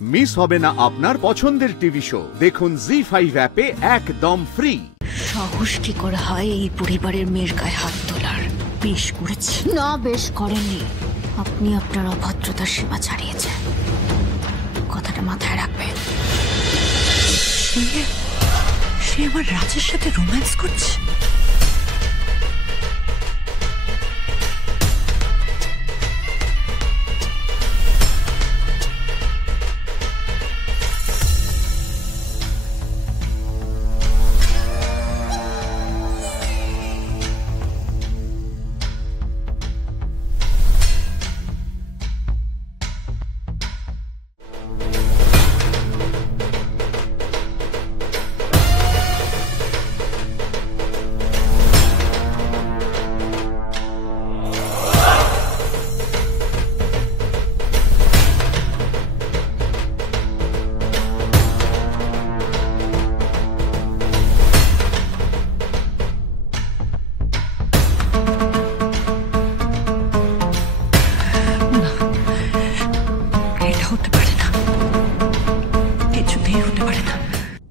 Miss হবে না আপনার পছন্দের টিভি শো। দেখুন জি5 অ্যাপে একদম ফ্রি। সাহস কি করে হয় এই পরিবারের মেয়ের গায়ে হাত তোলার? বেশ করেছি না, বেশ করেননি। আপনি আপনার অভদ্রতার সীমা ছাড়িয়েছেন, কথাটা মাথায় রাখবেন। সে আমার রাজের সাথে রোম্যান্স করছে।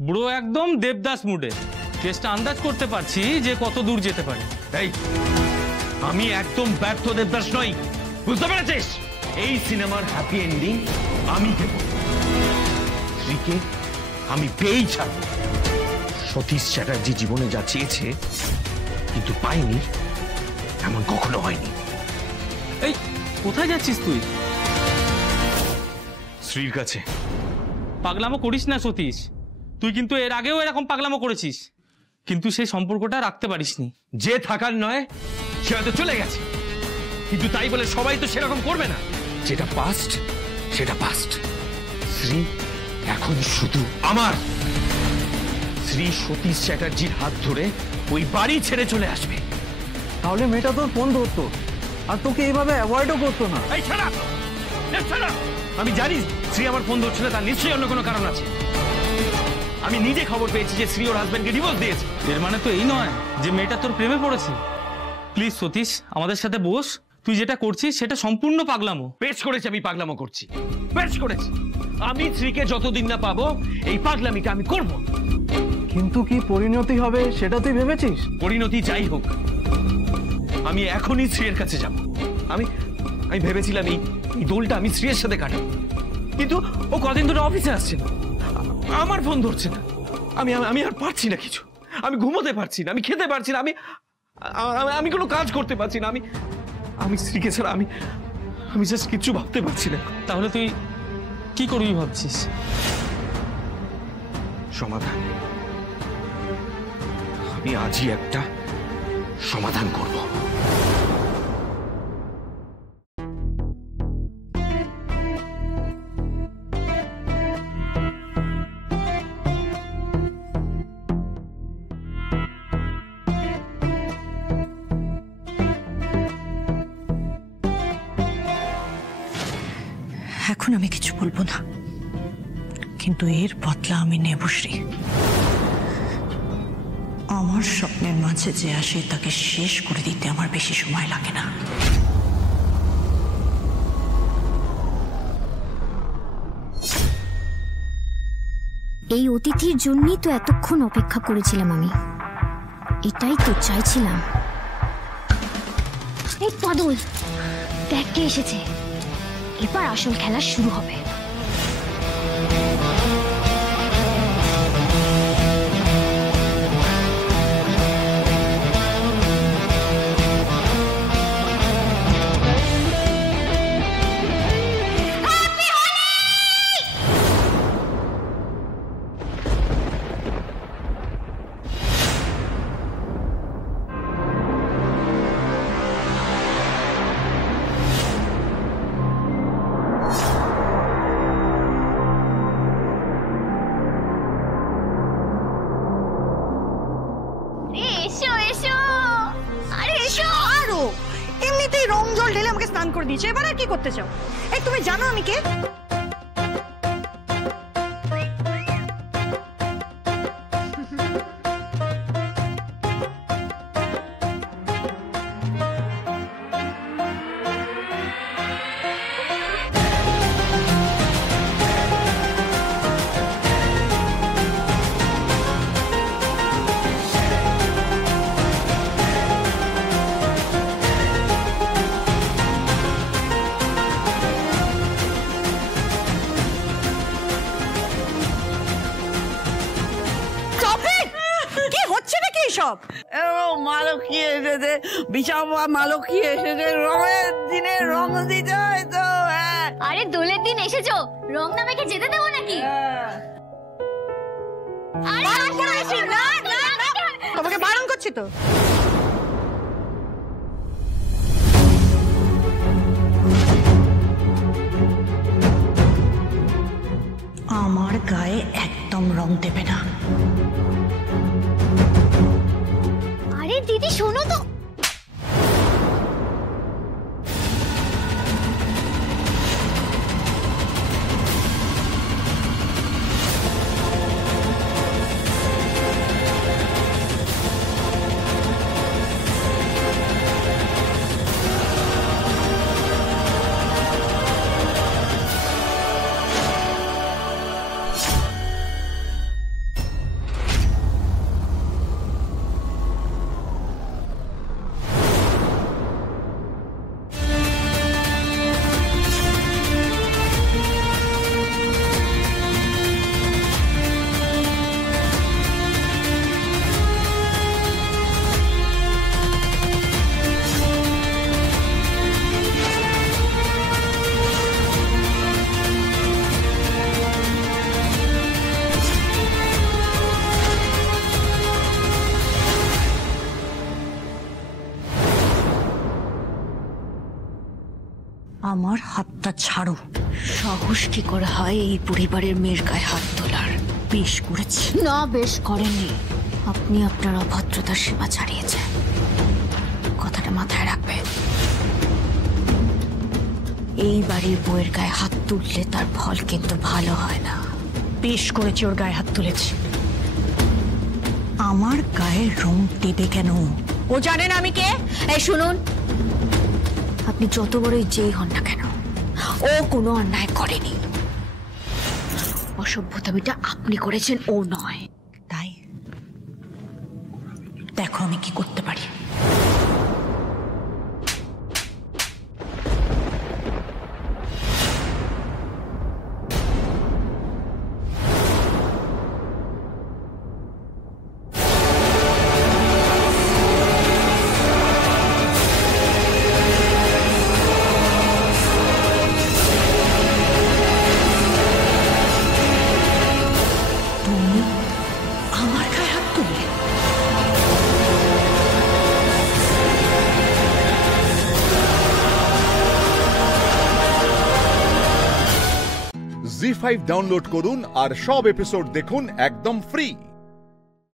বুড়ো একদম দেবদাস মুডে। কেসটা আন্দাজ করতে পারছি যে কত দূর যেতে পারে। এই আমি একদম ব্যর্থ দেবদাস নই, বুঝতে পেরেছিস? এই সিনেমার হ্যাপি এন্ডিং আমি দেব। স্ত্রীকে আমি পেয়েই ছাড়ব। সতীশ চ্যাটার্জি জীবনে যা চেয়েছে কিন্তু পাইনি, এমন কখনো হয়নি। এই কোথায় যাচ্ছিস তুই? স্ত্রীর কাছে। পাগলামো করিস না সতীশ, তুই কিন্তু এর আগেও এরকম পাগলামো করেছিস, কিন্তু সেই সম্পর্কটা রাখতে পারিসনি। যে থাকার নয় সে হয়তো চলে গেছে, কিন্তু তাই বলে সবাই তো সেরকম করবে না। যেটা পাস্ট সেটা পাস্ট। শ্রী এখন শুধু আমার। শ্রী সতীশ চ্যাটার্জির হাত ধরে ওই বাড়ি ছেড়ে চলে আসবে। তাহলে মেয়েটা তোর ফোন ধরতো আর তোকে এইভাবে অ্যাভয়েডও করতো না। এই ছাড়া, আমি জানি শ্রী আমার ফোন ধরছিল, তার নিশ্চয়ই অন্য কোনো কারণ আছে। আমি নিজে খবর পেয়েছি যে শ্রী ওর হাজবেন্ডকে ডিভোর্স দিয়েছে। এর মানে তো এই নয় যে মেয়েটা তোর প্রেমে পড়েছে। প্লিজ সতীশ, আমাদের সাথে বস। তুই যেটা করছিস সেটা সম্পূর্ণ পাগলামো। বেশ করেছি, আমি পাগলামো করছি, বেশ করেছি। আমি শ্রীকে যতদিন না পাবো এই পাগলামিটা আমি করব। কিন্তু কি পরিণতি হবে সেটা তুই ভেবেছিস? পরিণতি যাই হোক, আমি এখনই শ্রীর কাছে যাব। আমি ভেবেছিলাম এই দোলটা আমি শ্রীর সাথে কাটাবো, কিন্তু ও কদিন ধরে অফিসে আসছে না, আমার ফোন ধরছে না। আমি আর পারছি না কিছু। আমি ঘুমোতে পারছি না, আমি খেতে পারছি না, আমি কোনো কাজ করতে পারছি না। আমি শ্রীকে ছাড়া আমি জাস্ট কিচ্ছু ভাবতে পারছি না। তাহলে তুই কি করবি ভাবছিস? সমাধান। আমি আজই একটা সমাধান করব। এখন আমি কিছু বলবো না, কিন্তু এর বদলা আমি নেব। শ্রী আমার স্বপ্নের মাঝে যে আসে তাকে শেষ করে দিতে আমার বেশি সময় লাগে না। এই অতিথির জন্যই তো এতক্ষণ অপেক্ষা করেছিলাম আমি, এটাই তো চাইছিলাম। এই পাদল দেখ কে এসেছে, এবার আসল খেলা শুরু হবে। এমনিতেই রং জল ঢেলে আমাকে স্নান করে দিয়েছে, এবার আর কি করতে চাও? এই তুমি জানো আমি কে? সব? মালকী এসেছে, বিশাপা মালকী এসেছে, রঙের দিনে রং দিতে হয় তো। আরে দোলের দিন এসেছো, রং না মেখে যেতে দেবো নাকি? আরে তোমাকে বারণ করছি তো। আমার গায়ে একদম রং দেবে না। আরে দিদি শোনো তো। আমার হাতটা ছাড়ো। সাহস কি করে হয় এই পরিবারের মেয়ের গায়ে হাত তোলার? বেশ করেছি। না বেশ করেননি, আপনি আপনার অভদ্রতার সীমা ছাড়িয়েছেন। কথাটা মাথায় রাখবেন। এই বাড়ির বউয়ের গায়ে হাত তুললে তার ফল কিন্তু ভালো হয় না। বেশ করেছি, ওর গায়ে হাত তুলেছি। আমার গায়ে রং দেবে কেন? ও জানে না আমি কে? এই শুনুন, আপনি যত বড়ই যেই হন না কেন, ও কোনো অন্যায় করেনি। অসভ্যতামিটা আপনি করেছেন, ও নয়। তাই দেখো আমি কি করতে পারি। আমার গায়ে হাত তুললে? জি5 ডাউনলোড করুন আর সব এপিসোড দেখুন একদম ফ্রি।